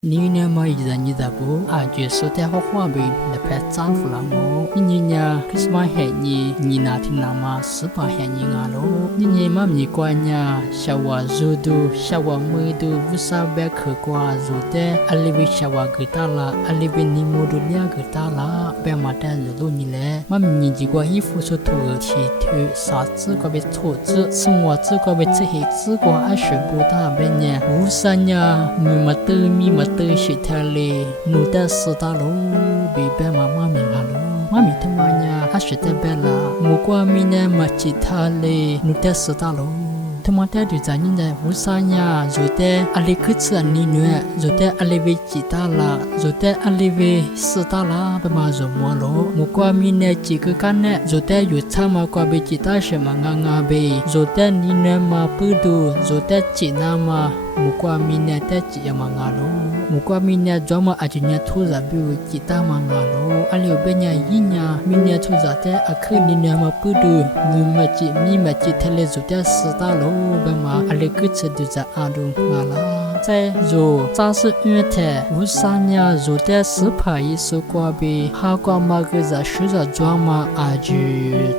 你呢嘛？现在你在不？就说在好话呗，那拍丈夫了我。你呢？可是嘛黑你那天那嘛是把黑你啊喽？你嘛没关呀？小娃做都小娃没都不少别可挂做的，阿里为小娃给他了，阿里为你没都俩给他了，别嘛带着路你嘞。嘛你几个衣服说脱体脱，啥子个被脱子，生活子个被这些子个阿学不大别呢？无啥呀？咪嘛。tới sự thay lệ nụ ta sự ta lố bị bé mà mình hà lố má mình tham gia nhà hát sự ta bé là mùa qua mình nè mà chỉ thay lệ nụ ta sự ta lố tham gia ta được giải như này vũ sa nhà rồi ta ali cứ sợ ni nữa rồi ta ali về chỉ ta là rồi ta ali về sự ta là bé mà rồi mua lố mùa qua mình nè chỉ cứ cắn nè rồi ta rồi tham mà qua về chỉ ta sẽ mà ngang về rồi ta ni nè mà bự đủ rồi ta chỉ nam mà mùa qua mình nè ta chỉ mà ngang lố mùa qua mình nè do mà ở nhà thu giả biểu chỉ ta mà ngà lố anh liệu bên nhà y nhà mình nè thu giả thế ở khơi nè mà bự đủ người mà chỉ mi mà chỉ thay lệ rồi ta sự ta lố bên mà anh liệu cứ chơi được giả ăn được ngà la thế rồi ta sự uyên thế vô sa nhà rồi ta sự phải sự qua bị ha qua mà cái giả sự giả do mà ở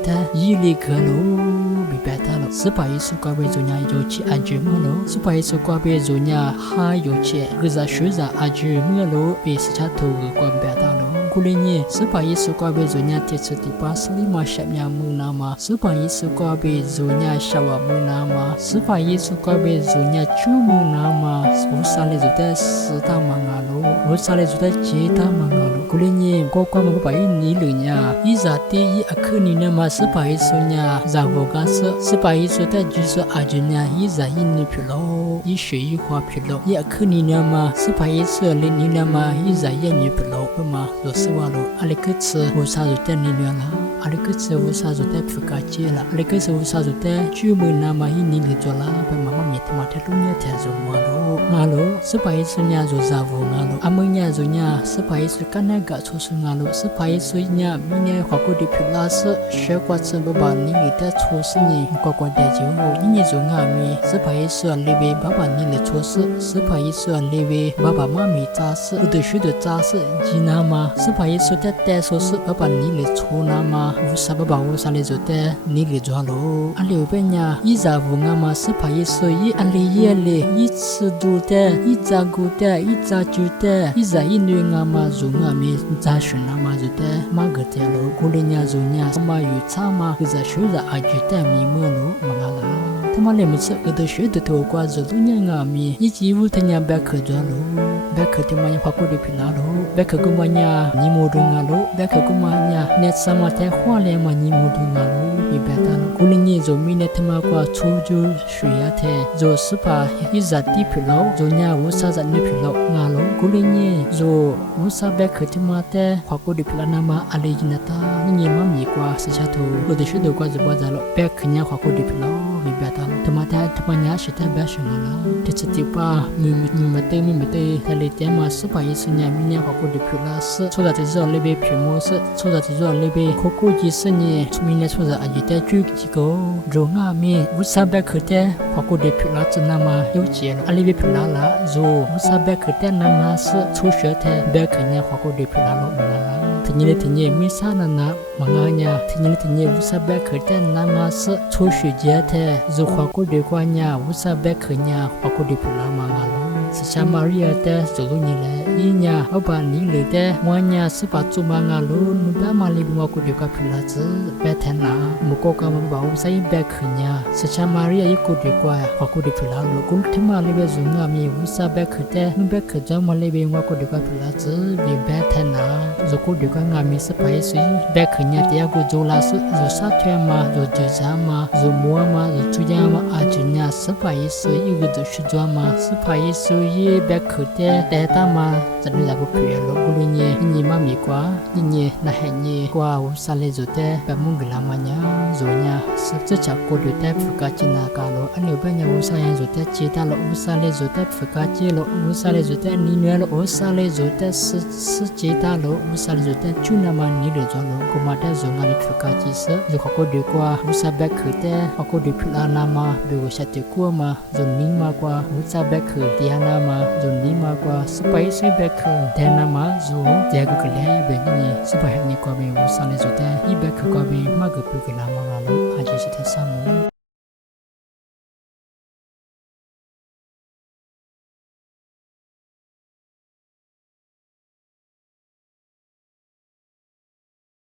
thế y lì cái lố bị bé ta lố sự phải sự qua bị rồi nhà rồi chỉ ăn chơi mà lố sự phải sự qua bị rồi nhà ha rồi chỉ cái giả sự giả ăn chơi mà lố bị sự chát thù qua bé ta lố cú lên nhỉ sự phải sự qua bị rồi nhà thiệt sự thì ba xử lý mà sẹp nhà mưa nào mà sự phải sự qua bị rồi nhà sao mưa nào mà sự phải sự qua bị rồi nhà chú mưa nào mà vô sa lệ rồi ta sự ta mà ngà lố vô sa lệ rồi ta chế ta mà ngà lố cú lên nhỉ có qua mà có phải ní lửa nhà ý giả tê ý ở khơi ní nè mà sự phải sự nhà giả vô cá sự phải sự ta chỉ sự ở trên nhà ý giả ý ní phiền lo ý水意花phiền lo ý ở khơi ní nè mà sự phải sự lên ní nè mà ý giả ý ní phiền lo mà rồi sự vào lo anh cứ sự vô sa rồi ta ní nè là anh cứ sự vô sa rồi ta phiền cá chế là anh cứ sự vô sa rồi ta chú mưa nè mà ý ní lì cho là mà mẹ thì mà theo lúc nhớ theo rồi mà lo ngà lố sự phải sự nhà rồi giả vô ngà lố à mới nhà rồi nhà sự phải sự cái này cả số sự ngà lố sự phải sự nhà mình nhà học cô đi phiền là sự学过程不把你给他错事呢，乖乖的就你做阿咪，是怕说里边爸爸你的错事，是怕说里边爸爸妈咪杂事，不得许多杂事，你那么是怕说的带错事，爸爸你的错那么，无啥爸爸无啥的做的你的做咯，阿里边呀，一咋无阿嘛是怕说一阿里一里一次做的，一咋过的，一咋做的，一咋一女阿嘛做阿咪咋选阿嘛做的，嘛个的咯，古里伢做伢。嘛有差嘛，个在学着阿就带米么咯，嘛啦啦。他妈连么子个都学得透过着路伢阿米，一几乎他伢别克着咯，别克他妈伢花过的皮拉咯，别克个嘛伢你莫动阿咯，别克个嘛伢那什么在花莲嘛你莫动阿咯，你别打咯。古人伢做米那他妈过出就水呀忒，做是怕一zad地皮咯，做伢无啥zad那皮咯阿咯。古人伢做无啥别克他妈忒花过的皮拉那么阿里那ta，你妈咪过。是下头，我的学都挂着包着了，别看人花过的皮了，你别打了。他妈的，他妈伢是他别选了，这次的吧，咪没得，他那天嘛是把一次伢咪伢花过的皮了，是除了这种那边皮毛是，除了这种那边可估计是呢，咪伢除了阿姨的就几个，肉啊咪，无啥别可的花过的皮了，真那么有钱了，阿里边皮了啦，肉无啥别可的那么是初学的，别看人花过的皮了了啦。听见没啥呢那manganya听见无啥别可的那么是初学者的，如花过的话呢，无啥别可呢，花过的不那么啊咯。是像玛利亚的走路你来，一年我把你来的，我呢是把做嘛啊咯，你把玛利亚过的个皮拉子别谈啦，木个个嘛把无啥别可呢，是像玛利亚一过的个花过的皮拉咯，古天玛利亚做啊咪无啥别可的，你别可叫玛利亚我过的个皮拉子别谈啦，如果的个啊咪是白水别可呢，第二个做拉是做沙滩嘛，做酒家嘛，做木嘛，做竹叶嘛，啊就呢是白水一个做水做嘛，是白水。别可的带他嘛， จะดูจากกูเพียรกูลุยนี่มามีกว่านี่น่าเห็นนี่กว่าอุสาเลจุดแบบมุ่งกลามันยาโซนยาสักจากกูดูแต่ฝึกจินากาโลอันนี้เป็นยาอุสาเลจุดจีตาโลอุสาเลจุดฝึกจิโลอุสาเลจุดนี่เนื้อโลอุสาเลจุดสจีตาโลอุสาเลจุดจุนามันนี่เลยจงโลกูมาแต่โซนาลิฝึกจิสอยู่ขกูดูกว่าอุสาเบกคือแต่ขกูดูพิลานามาดูชัดเจนกว่ามาโซนนี้มากกว่าอุสาเบกคือเดียนามาโซนนี้มากกว่าสไปซี่เบกคือเดนามาโซเดียกุกเล่เบนี่สไปนี่กว่าเบอุสาเลจุดอีเบกกว่าเบมากกว่าพิลามาโลอาจจะสิเทสามู